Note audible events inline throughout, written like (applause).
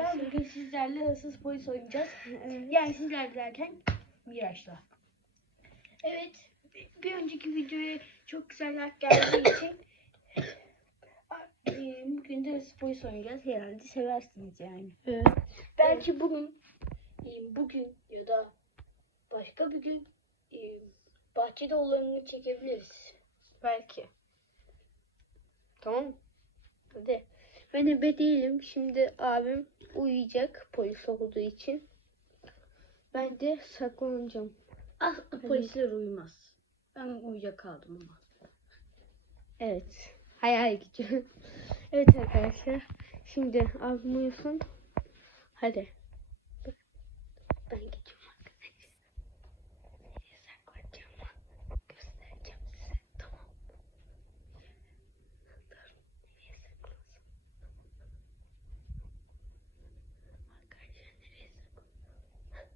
arkadaşlar bugün sizlerle hırsız polis oynayacağız. Yani sizler derken Miraç'la. Evet bir önceki videoya çok güzel like geldiği için (coughs) e, bugün de hırsız polis oynayacağız. Herhalde seversiniz yani. Evet. Belki bugün e, bugün ya da başka bir gün e, bahçede olanını çekebiliriz. Belki. Tamam. Hadi. Ben ebe değilim. Şimdi abim uyuyacak polis olduğu için. Ben de saklanacağım. Aslında polisler uyumaz. Ben uyuyakaldım ama. Evet. Hayal gücü. evet arkadaşlar. Şimdi abim uyusun. Hadi. Ben geçiyorum arkadaşlar. Nereye saklanacağım göstereceğim size. Tamam. Dur. Nereye saklansam? Arkadaşlar nereye saklansam?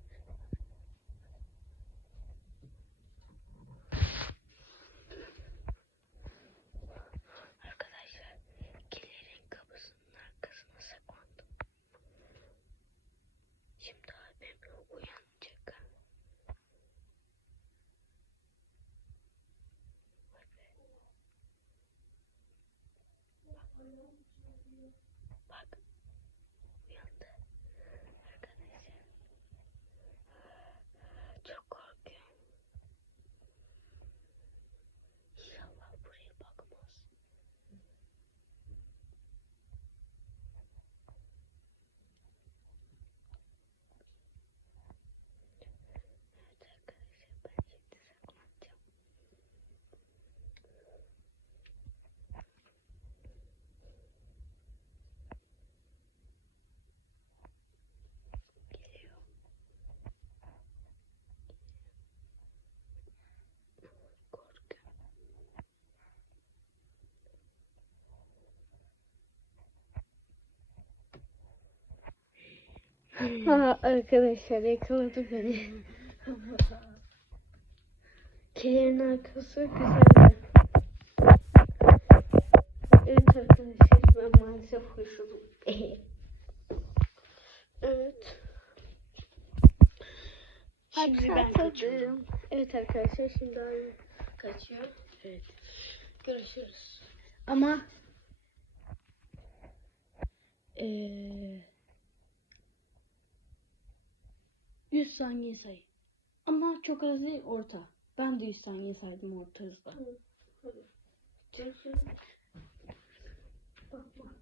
Arkadaşlar kilerin kapısının arkasına saklandım. Şimdi abim uyanacak. Bak. Uyandı. Arkadaşlar. Çok korkuyorum. İnşallah buraya bakmaz. Evet arkadaşlar ben şimdi saklanacağım. Geliyor. Korkuyorum. Ha, arkadaşlar yakaladı beni. Kilerin arkası güzeldi. Evet arkadaşlar ben maalesef huysuzum. (laughs) evet. Şimdi ben Başladım. Evet arkadaşlar şimdi abi kaçıyor. Evet. Görüşürüz. Ama eee 100 saniye say. Ama çok az değil orta. Ben de 100 saniye saydım orta hızla. Görüşürüz. Bakma. arkadaşlar.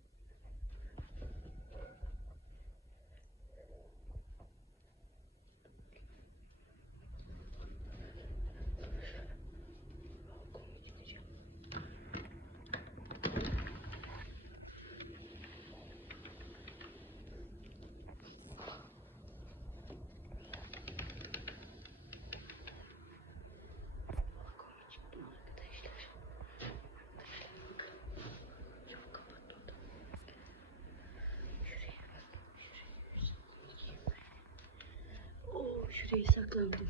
Şuraya saklandım.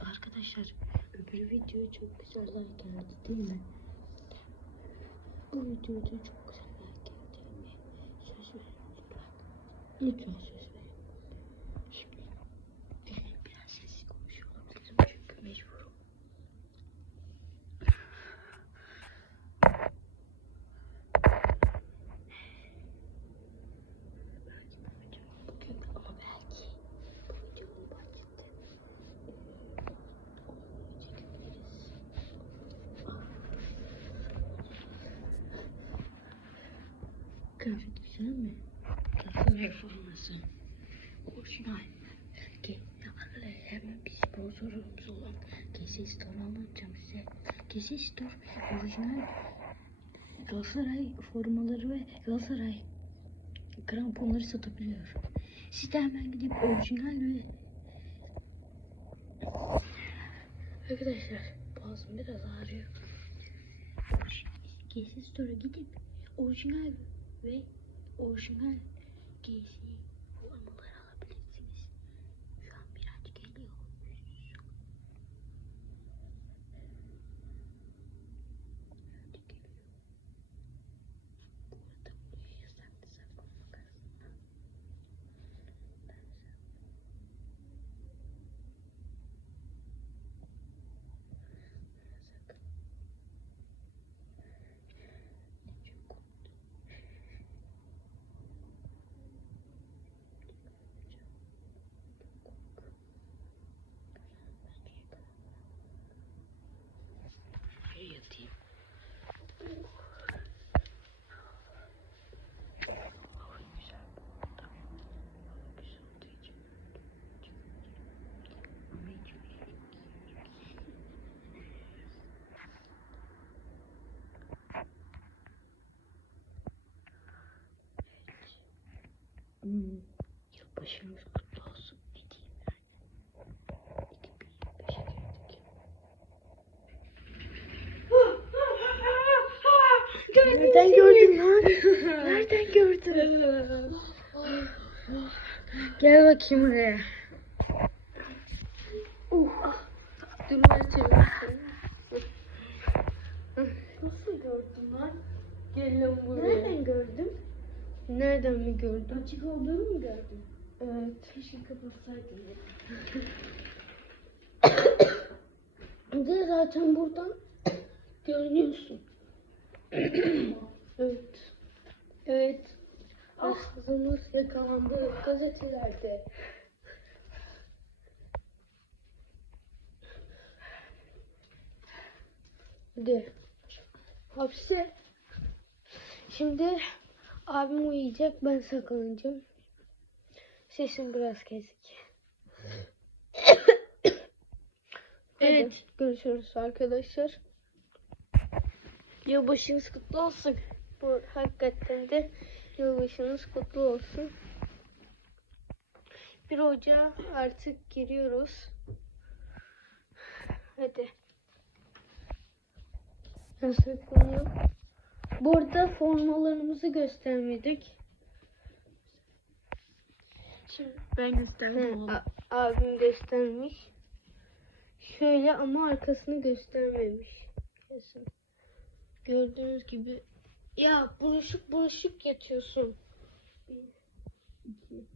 (laughs) Arkadaşlar öbür video çok güzel geldi değil mi? Bu videoda çok güzel geldiğini söz veriyorum. Lütfen söz verin. Şimdi benim biraz sessiz konuşuyor olabilirim çünkü mecburum. Belki bu videonun bugün ama belki bu videonun bahçede onu çekebiliriz. Kıyafet güzel mi? Galatasaray forması. Orijinal. Ki arkadaşlar hemen bir sponsorumuz olan Gezi Store anlatacağım size. Gezi Store orijinal Galatasaray formaları ve Galatasaray kramponları satabiliyor. Siz de hemen gidip orijinal ve Arkadaşlar boğazım biraz ağrıyor. Gezi Store'a gidip orijinal ve orijinal giysi Yılbaşımız kutlu olsun. Ne diyeyim yani. 2025'e girdik. Nereden gördün lan? Nereden gördün? Gel bakayım buraya. Uh. Ben çevireyim. Nasıl gördün lan? Gel lan buraya. Nereden gördün? Nereden mi gördün? Açık olduğunu mu gördün? Evet. Keşke kapatsaydın. Bir de zaten buradan görünüyorsun. evet. Evet. Hırsızımız yakalandı gazetelerde. Hadi. Hapse. Şimdi abim uyuyacak ben saklanacağım. Sesim biraz kesik. (coughs) Evet. Görüşürüz arkadaşlar. Yılbaşınız kutlu olsun. Bu hakikaten de yılbaşınız kutlu olsun. Bir Ocağı artık giriyoruz. Hadi. Saklanıyorum. Burada formalarımızı göstermedik. Şimdi ben a- abim göstermiş. Şöyle ama arkasını göstermemiş. Kesin. Gördüğünüz gibi ya buruşuk buruşuk yatıyorsun. Bir, iki,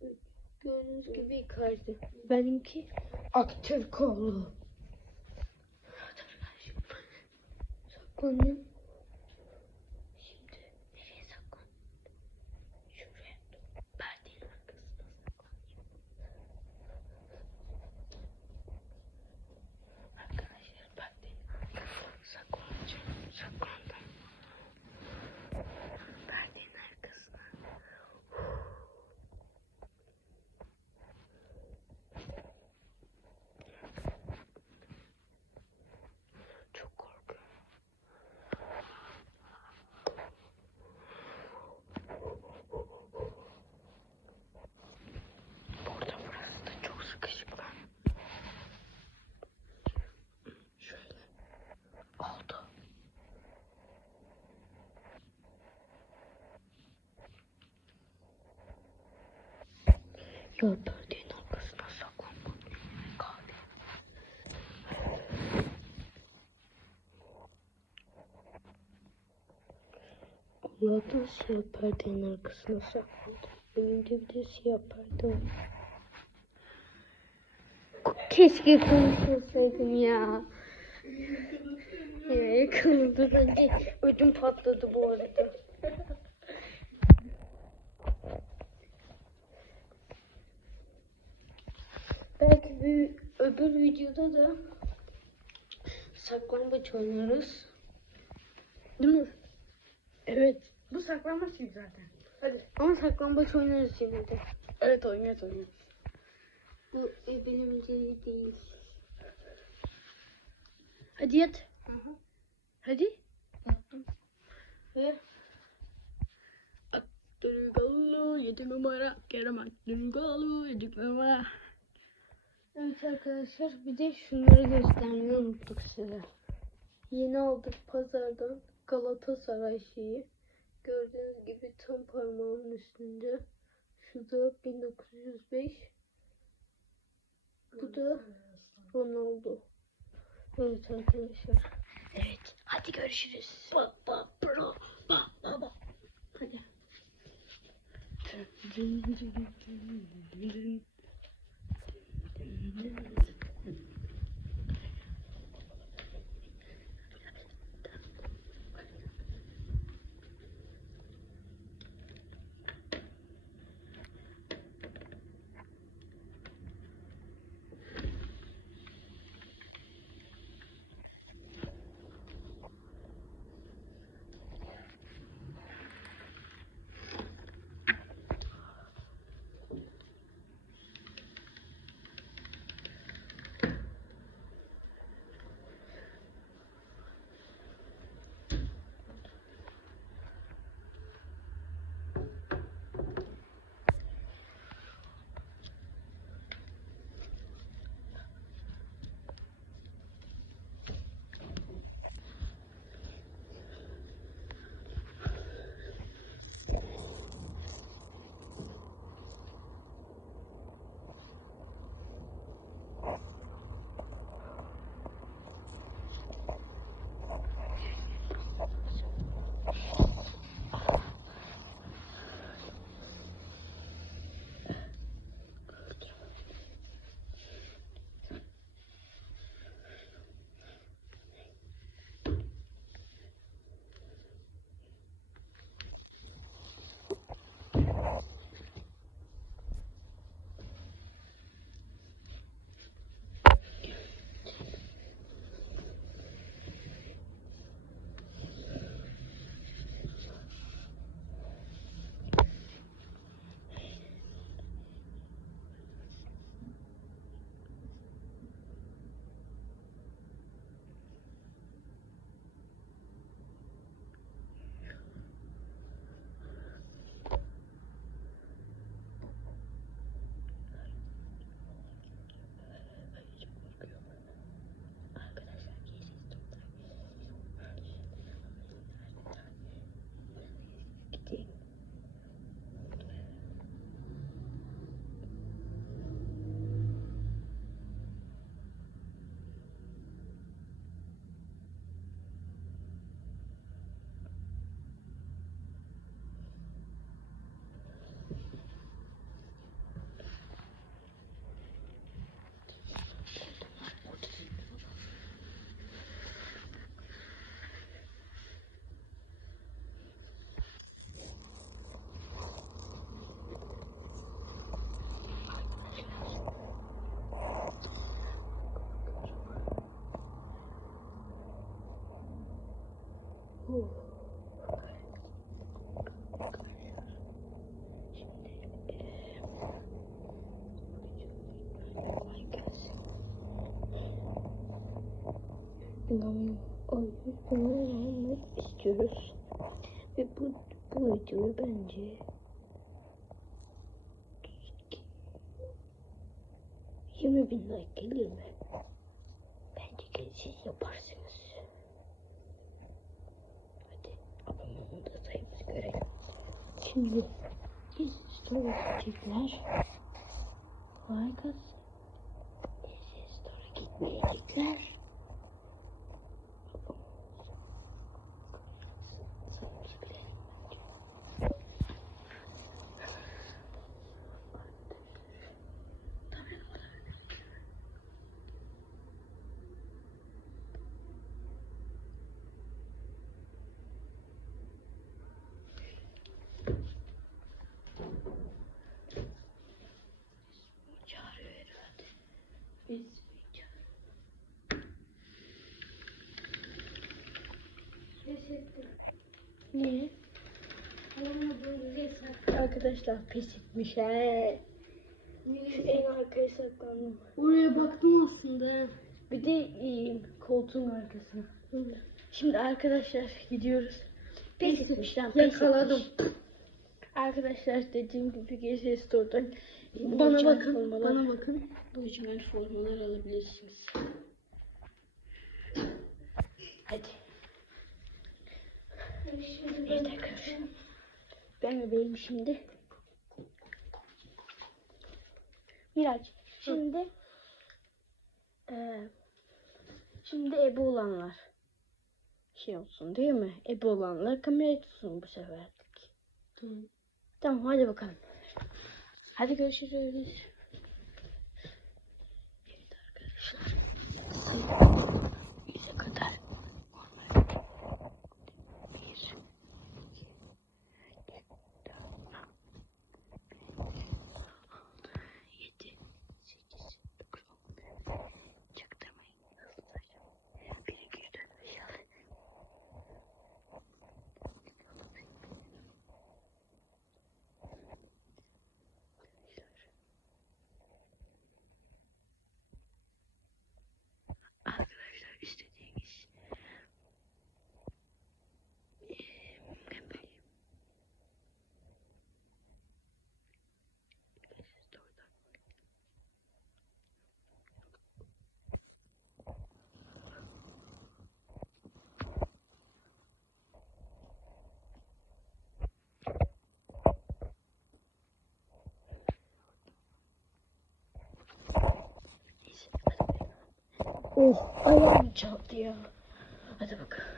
üç. Gördüğünüz gibi Icardi. Benimki aktör kolu. Saklanayım. Şimdi nereye saklan? Şuraya dur. Perdenin arkasına saklanayım. Arkadaşlar perdenin arkasına saklanacağım. Saklandım. Perdenin arkasına. Çok korkuyorum. Burada burası da çok sıkışık lan. Şöyle. Oldu. Ya perdenin arkasına saklanma. Kahve. Allah'tan siyah perdenin arkasına saklandım. Önümde bir de siyah perde var. Keşke konuşmasaydım ya. Ya yakaladı bence. Ödüm patladı bu arada. Belki bir öbür videoda da saklambaç oynarız. Değil mi? Evet. Bu saklanmaç gibi zaten. Hadi. Ama saklambaç oynarız yine de. Evet oynayalım oynayalım. Bu ebelemeceli değil. Hadi yat. Hadi. Ve Abdülgalu 7 numara. Kerem Abdülgalu 7 numara. Evet arkadaşlar bir de şunları göstermeyi unuttuk size. Yeni aldık pazardan Galatasaray şeyi. Gördüğünüz gibi tam parmağımın üstünde. Şu da 1905. Bu da Ronaldo. Evet arkadaşlar. Evet. Hadi görüşürüz. Ba ba bro ba ba ba. Hadi. (laughs) inanmıyorum. O yüzden almak istiyoruz. Ve bu, bu videoyu bence 20 bin like gelir mi? Bence siz yaparsınız. Hadi abone olun da sayımızı görelim. Şimdi biz story çekler. Like atsın. Neyse story gitmeyecekler. Biz Niye? Arkadaşlar pes etmiş he. Şu en arkaya saklandım. Oraya baktım aslında. Bir de iyiyim koltuğun arkasına. Şimdi arkadaşlar gidiyoruz. Pes etmiş lan pes Yakaladım. Arkadaşlar dediğim gibi gezi store'dan Bana bakın, formalar- bana bakın. Orijinal formalar alabilirsiniz. Hadi. Nerede görüşelim? Ben bebeğim şimdi. Miraç, şimdi eee şimdi ebe olanlar şey olsun değil mi? Ebe olanlar kamera tutsun bu seferlik. Tamam. Tamam hadi bakalım. Hadi görüşürüz. Evet arkadaşlar. Sayı yüze kadar. Bir, iki, üç, dört, altı, yedi, sekiz, dokuz, on. Çaktırmayın. Hızlı sayacağım. Bir, iki, üç, dört, beş, altı. Arkadaşlar istediğiniz eee, ben böyleyim. Siz de oradan. Neyse, hadi bakalım. Oh ayağım çaldı ya. Hadi bakalım.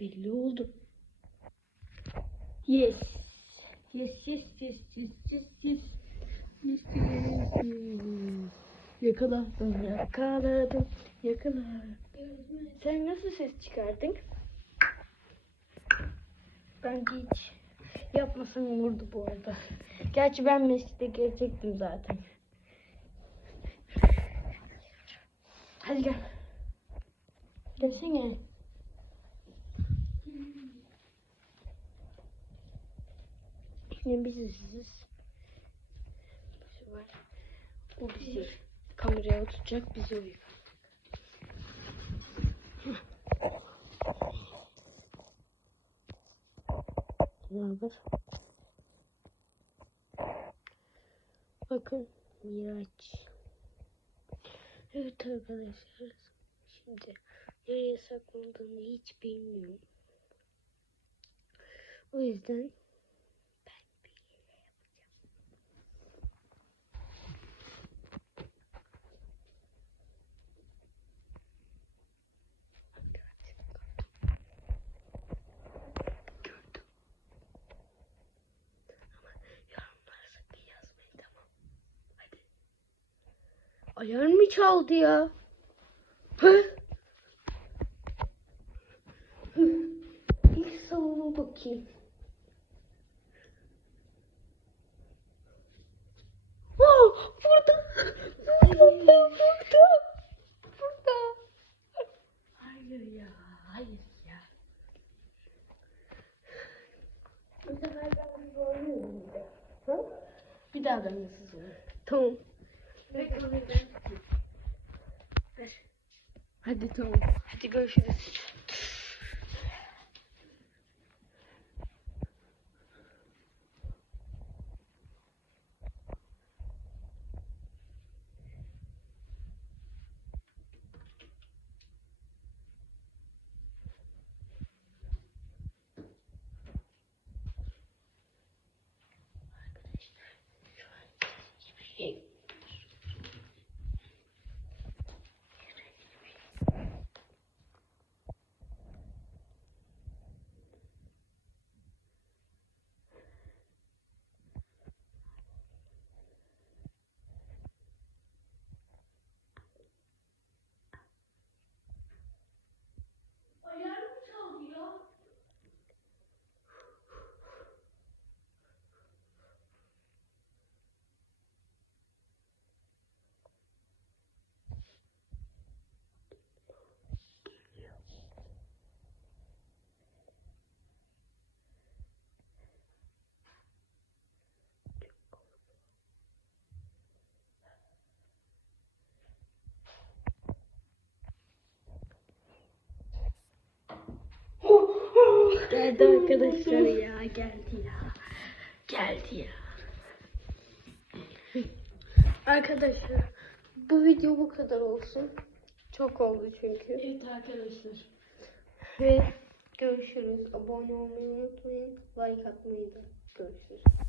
Belli oldu. Yes. Yes yes yes yes yes yes. Yes yes yes. Yakaladım yakaladım yakaladım. Sen nasıl ses çıkardın? Ben hiç yapmasam olurdu bu arada. Gerçi ben mescide gelecektim zaten. Hadi gel. Gelsene. Yine biziz. O bizi kameraya tutacak bizi uyuyor. Haber? Bakın Miraç. Evet arkadaşlar. Şimdi nereye saklandığını hiç bilmiyorum. O yüzden ben bir yere yapacağım. Gördüm. Ama yorumlara sakın yazmayın tamam. Hadi. Ayar mı çaldı ya? İlk salona bakayım. Aa, burada. Burada. Burada. Burada. Hayır ya. Hayır ya. Ben? Bir daha da nasıl Tamam. Ver kamerayı. Hadi tamam. Hadi görüşürüz. Alarm çalıyor. Geldi arkadaşlar ya geldi ya. Geldi ya. Arkadaşlar bu video bu kadar olsun. Çok oldu çünkü. Evet arkadaşlar. Ve görüşürüz. Abone olmayı unutmayın. Like atmayı da görüşürüz.